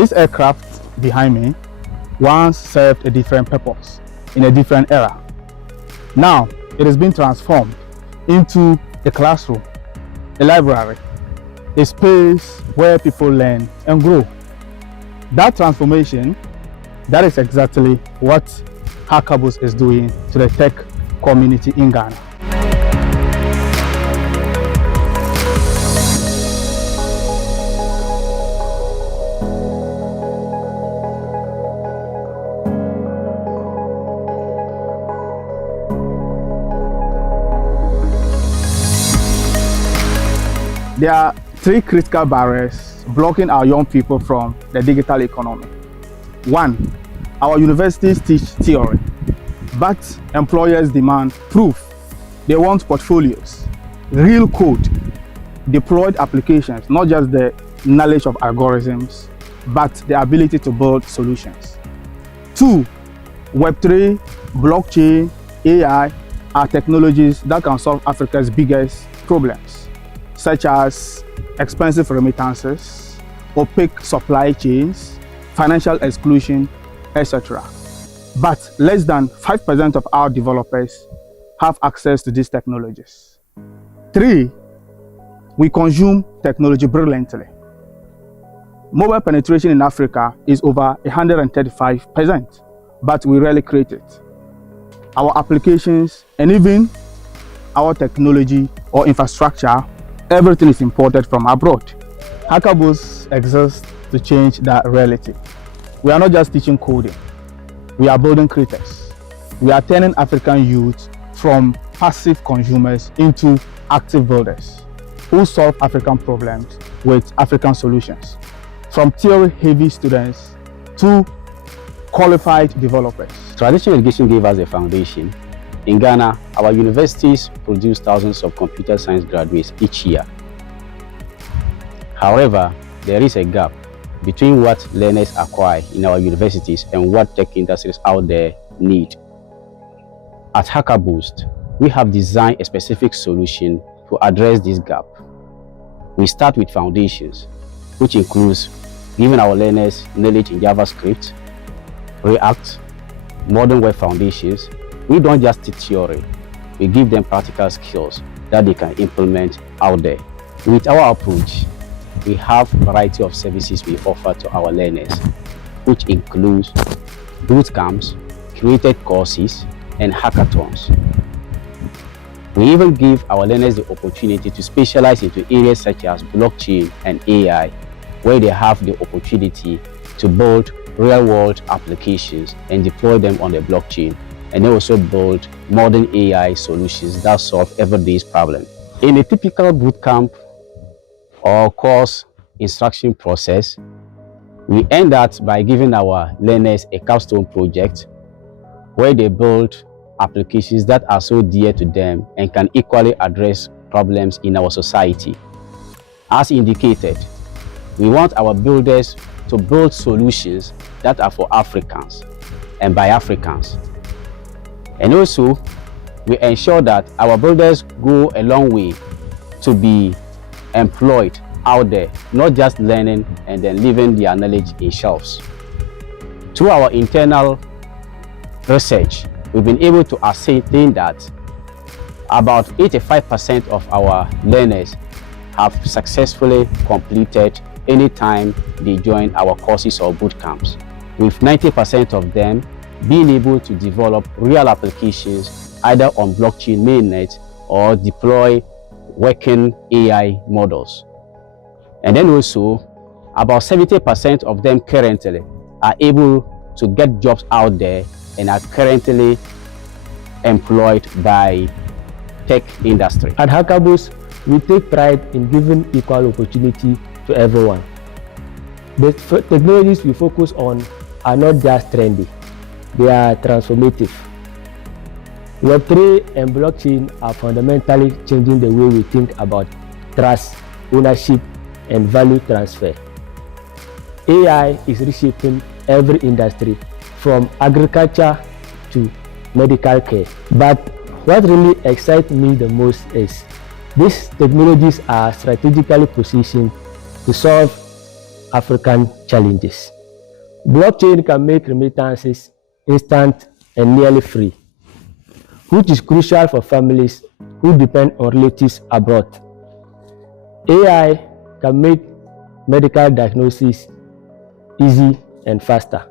This aircraft behind me once served a different purpose in a different era. Now it has been transformed into a classroom, a library, a space where people learn and grow. That transformation, that is exactly what Hackerboost is doing to the tech community in Ghana. There are three critical barriers blocking our young people from the digital economy. One, our universities teach theory, but employers demand proof. They want portfolios, real code, deployed applications, not just the knowledge of algorithms, but the ability to build solutions. Two, Web3, blockchain, AI are technologies that can solve Africa's biggest problems, such as expensive remittances, opaque supply chains, financial exclusion, etc. But less than 5% of our developers have access to these technologies. Three, we consume technology brilliantly. Mobile penetration in Africa is over 135%, but we rarely create it. Our applications and even our technology or infrastructure, everything is imported from abroad. Hackerboost exists to change that reality. We are not just teaching coding, we are building creators. We are turning African youth from passive consumers into active builders who solve African problems with African solutions. From theory-heavy students to qualified developers. Traditional education gave us a foundation. In Ghana, our universities produce thousands of computer science graduates each year. However, there is a gap between what learners acquire in our universities and what tech industries out there need. At Hackerboost, we have designed a specific solution to address this gap. We start with foundations, which includes giving our learners knowledge in JavaScript, React, modern web foundations. We don't just teach theory, we give them practical skills that they can implement out there. With our approach, we have a variety of services we offer to our learners, which includes boot camps, curated courses, and hackathons. We even give our learners the opportunity to specialize into areas such as blockchain and AI, where they have the opportunity to build real-world applications and deploy them on the blockchain, and they also build modern AI solutions that solve everyday's problems. In a typical bootcamp or course instruction process, we end that by giving our learners a capstone project where they build applications that are so dear to them and can equally address problems in our society. As indicated, we want our builders to build solutions that are for Africans and by Africans. And also, we ensure that our builders go a long way to be employed out there, not just learning and then leaving their knowledge in shelves. Through our internal research, we've been able to ascertain that about 85% of our learners have successfully completed anytime they join our courses or boot camps, with 90% of them being able to develop real applications either on blockchain mainnet or deploy working AI models. And then also, about 70% of them currently are able to get jobs out there and are currently employed by tech industry. At Hackerboost, we take pride in giving equal opportunity to everyone. The technologies we focus on are not just trendy, they are transformative. Web3 and blockchain are fundamentally changing the way we think about trust, ownership, and value transfer. AI is reshaping every industry, from agriculture to medical care. But what really excites me the most is these technologies are strategically positioned to solve African challenges. Blockchain can make remittances instant and nearly free, which is crucial for families who depend on relatives abroad. AI can make medical diagnosis easy and faster.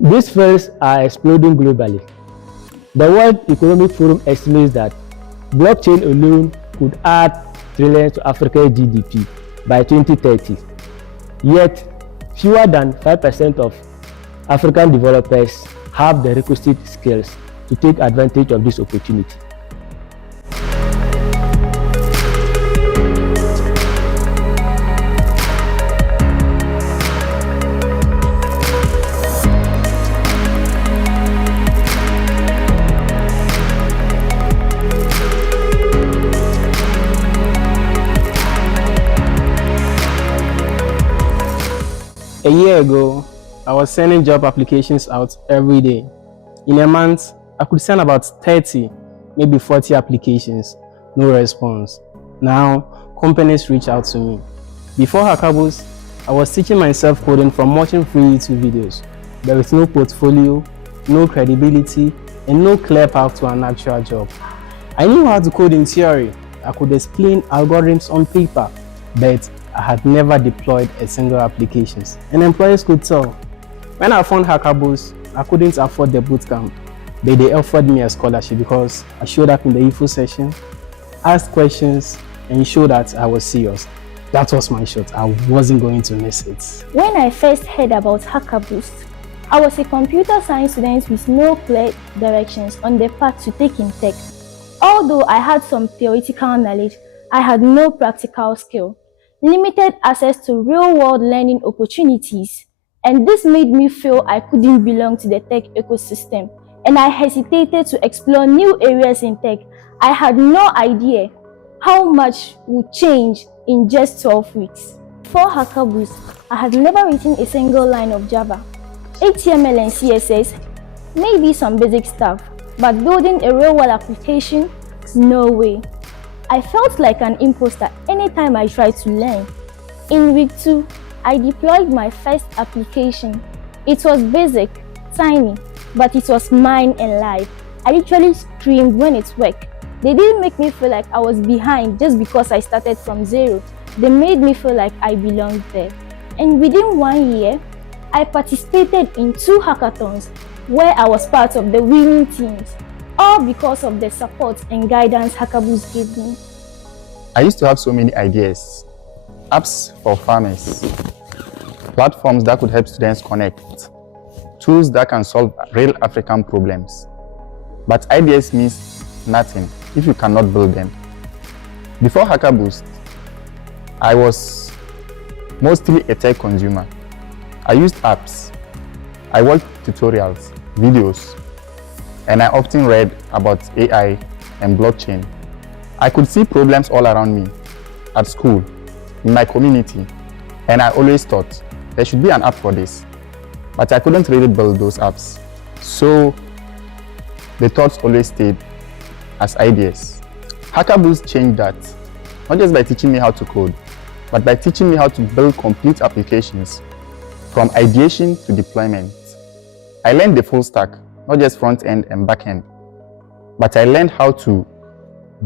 These fields are exploding globally. The World Economic Forum estimates that blockchain alone could add trillions to Africa's GDP by 2030. Yet, fewer than 5% of African developers have the requisite skills to take advantage of this opportunity. A year ago, I was sending job applications out every day. In a month, I could send about 30, maybe 40 applications, no response. Now, companies reach out to me. Before Hackerboost, I was teaching myself coding from watching free YouTube videos. There is no portfolio, no credibility, and no clear path to an actual job. I knew how to code in theory. I could explain algorithms on paper, but I had never deployed a single application, and employers could tell. When I found Hackerboost, I couldn't afford the bootcamp, but they offered me a scholarship because I showed up in the info session, asked questions, and showed that I was serious. That was my shot. I wasn't going to miss it. When I first heard about Hackerboost, I was a computer science student with no clear directions on the path to take in tech. Although I had some theoretical knowledge, I had no practical skill, limited access to real-world learning opportunities, and this made me feel I couldn't belong to the tech ecosystem, and I hesitated to explore new areas in tech. I had no idea how much would change in just 12 weeks. Before Hackerboost, I had never written a single line of Java, HTML and CSS, maybe some basic stuff, but building a real-world application, no way. I felt like an imposter anytime I tried to learn. In week 2, I deployed my first application. It was basic, tiny, but it was mine and live. I literally screamed when it worked. They didn't make me feel like I was behind just because I started from zero. They made me feel like I belonged there. And within 1 year, I participated in 2 hackathons where I was part of the winning teams, all because of the support and guidance Hackerboost gave me. I used to have so many ideas. Apps for farmers, platforms that could help students connect, tools that can solve real African problems. But ideas means nothing if you cannot build them. Before Hackerboost, I was mostly a tech consumer. I used apps, I watched tutorials, videos, and I often read about AI and blockchain. I could see problems all around me, at school, in my community, and I always thought there should be an app for this. But I couldn't really build those apps. So the thoughts always stayed as ideas. Hackerboost changed that, not just by teaching me how to code, but by teaching me how to build complete applications from ideation to deployment. I learned the full stack, not just front end and back end, but I learned how to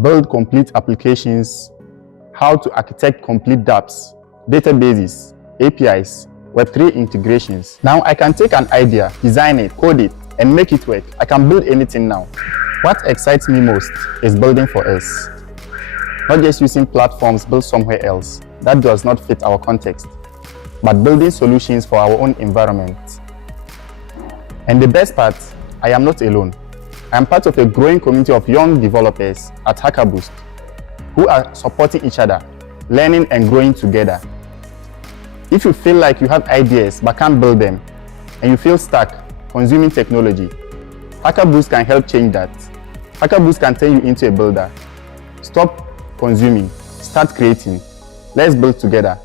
build complete applications, how to architect complete dApps, databases, APIs, Web3 integrations. Now I can take an idea, design it, code it, and make it work. I can build anything now. What excites me most is building for us. Not just using platforms built somewhere else that does not fit our context, but building solutions for our own environment. And the best part, I am not alone. I am part of a growing community of young developers at Hackerboost who are supporting each other, learning and growing together. If you feel like you have ideas but can't build them, and you feel stuck consuming technology, Hackerboost can help change that. Hackerboost can turn you into a builder. Stop consuming, start creating. Let's build together.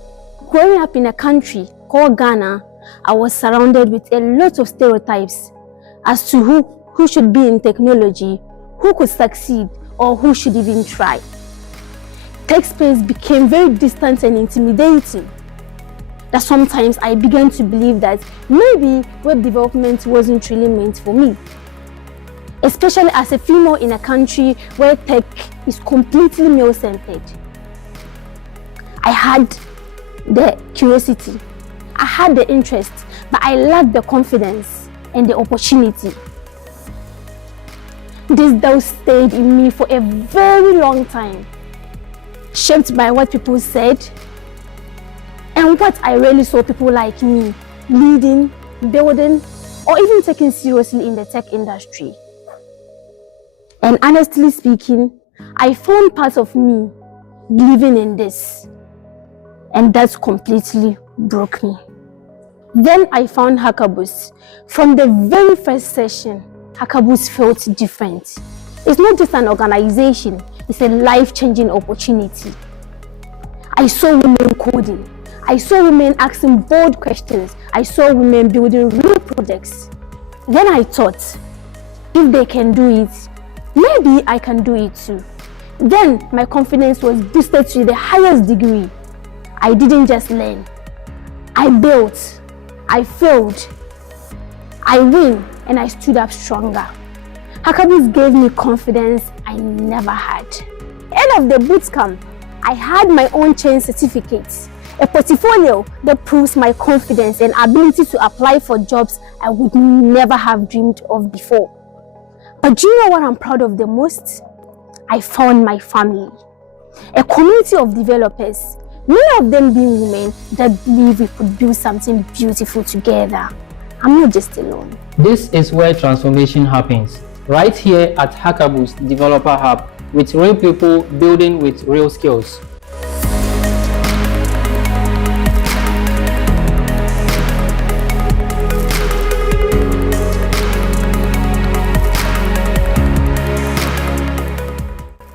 Growing up in a country called Ghana, I was surrounded with a lot of stereotypes as to who should be in technology, who could succeed, or who should even try. Tech space became very distant and intimidating. that sometimes I began to believe that maybe web development wasn't really meant for me. Especially as a female in a country where tech is completely male-centered. I had the curiosity, I had the interest, but I lacked the confidence and the opportunity. This doubt stayed in me for a very long time, shaped by what people said and what I really saw people like me leading, building, or even taking seriously in the tech industry. And honestly speaking, I found part of me believing in this, and that completely broke me. Then I found Hackerboost. From the very first session, Hackerboost felt different. It's not just an organization, it's a life-changing opportunity. I saw women coding. I saw women asking bold questions. I saw women building real projects. Then I thought, if they can do it, maybe I can do it too. Then my confidence was boosted to the highest degree. I didn't just learn. I built, I failed, I win, and I stood up stronger. Hackerboost gave me confidence I never had. End of the bootcamp, I had my own chain certificates, a portfolio that proves my confidence and ability to apply for jobs I would never have dreamed of before. But do you know what I'm proud of the most? I found my family, a community of developers, many of them being women that believe we could build something beautiful together. I'm not just alone. This is where transformation happens, right here at Hackerboost Developer Hub, with real people building with real skills.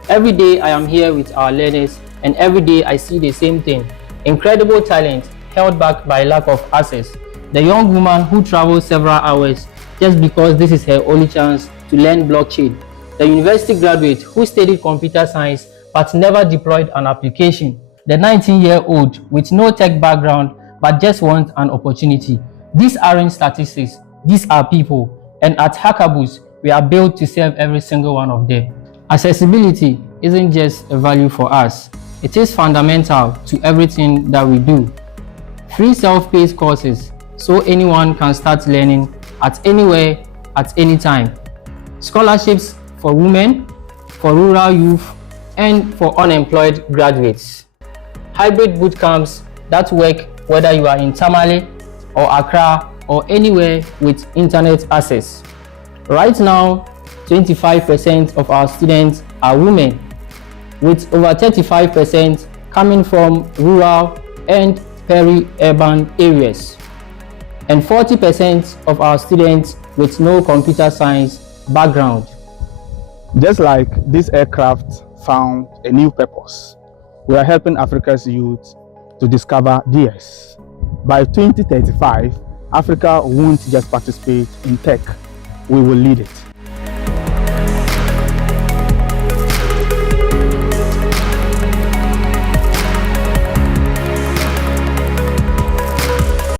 Every day I am here with our learners, and every day I see the same thing: incredible talent held back by lack of access. The young woman who travels several hours just because this is her only chance to learn blockchain. The university graduate who studied computer science but never deployed an application. The 19-year-old with no tech background but just wants an opportunity. These aren't statistics, these are people, and at Hackerboost we are built to serve every single one of them. Accessibility isn't just a value for us, it is fundamental to everything that we do. Free self-paced courses, so anyone can start learning at anywhere, at any time. Scholarships for women, for rural youth, and for unemployed graduates. Hybrid bootcamps that work whether you are in Tamale or Accra or anywhere with internet access. Right now, 25% of our students are women, with over 35% coming from rural and peri-urban areas, and 40% of our students with no computer science background. Just like this aircraft found a new purpose, we are helping Africa's youth to discover theirs. By 2035, Africa won't just participate in tech, we will lead it.